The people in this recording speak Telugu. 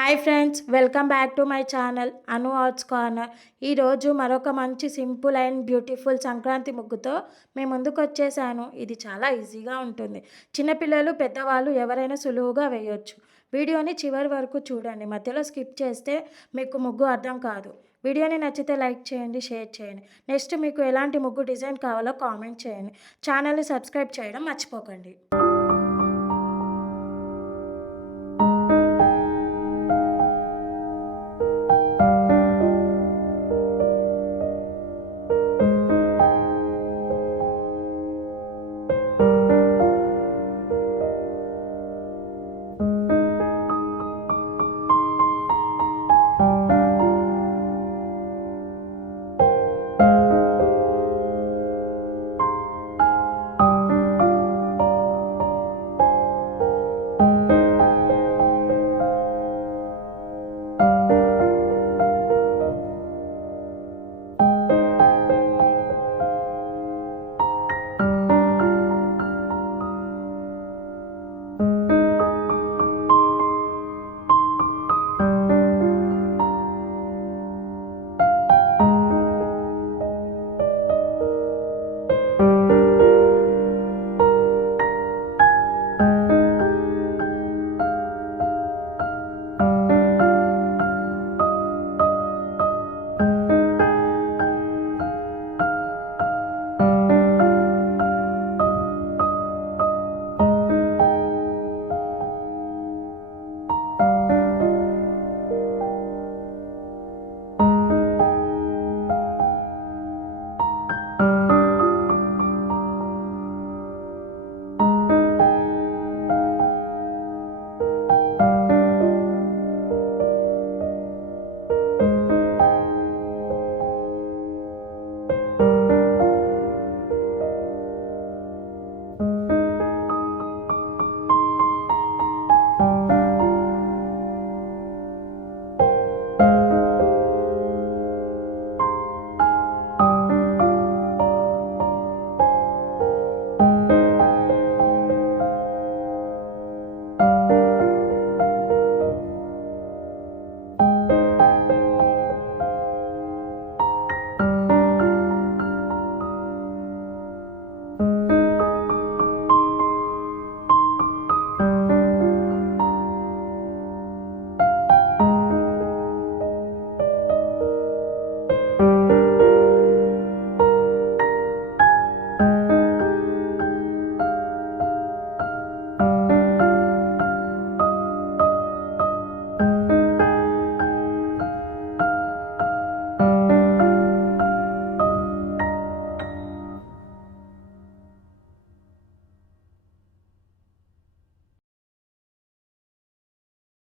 Hi friends, welcome back to my channel Anu arts corner. ఈరోజు మరొక మంచి సింపుల్ అండ్ బ్యూటిఫుల్ సంక్రాంతి ముగ్గుతో మేము ముందుకు వచ్చేసాను. ఇది చాలా ఈజీగా ఉంటుంది. చిన్నపిల్లలు, పెద్దవాళ్ళు ఎవరైనా సులువుగా వేయొచ్చు. వీడియోని చివరి వరకు చూడండి. మధ్యలో స్కిప్ చేస్తే మీకు ముగ్గు అర్థం కాదు. వీడియోని నచ్చితే లైక్ చేయండి, షేర్ చేయండి. నెక్స్ట్ మీకు ఎలాంటి ముగ్గు డిజైన్ కావాలో కామెంట్ చేయండి. ఛానల్ని సబ్స్క్రైబ్ చేయడం మర్చిపోకండి.